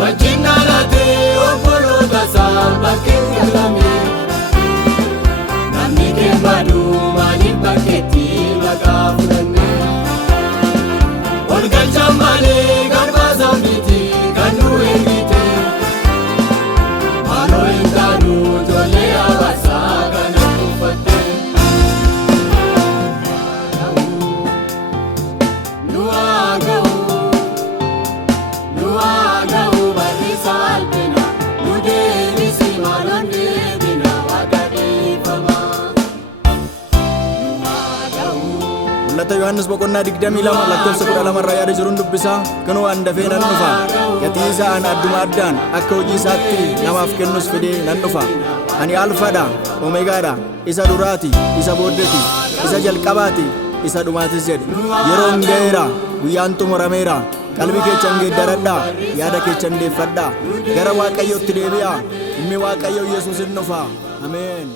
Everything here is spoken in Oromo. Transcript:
wajjinaalate obboloota bakkeetti argame namni keembadu maaliif bakkeetti maqaa fudhanne ol galchaan malee garbaasaa miti kan nu eegite maaloo hin taanu ijoollee hawaasaa kana uffatte nu haa ga'u barri saalphina nu deebisi maaloon deebina waaqa dhiifama nu haa ga'u. Mul'ata Yohaannis boqonnaa 22 lakkoofsa 12 irraa yaada jiruun dubbisaa kunoo an dafee nan dhufa gatii isaa an adduma addaan akka hojii isaatti namaaf kennus fidee nan dhufa ani alfaadha omeegaadha isa duraati isa booddeeti isa jalqabaati isa dhumaatis jedhe yeroon ga'eera guyyaan xumurameera qalbii keechan geeddaradhaa yaada keechan deeffadhaa gara Waaqayyootti deebi'aa ilmi Waaqayyoo Yesuus hin dhufa ameen.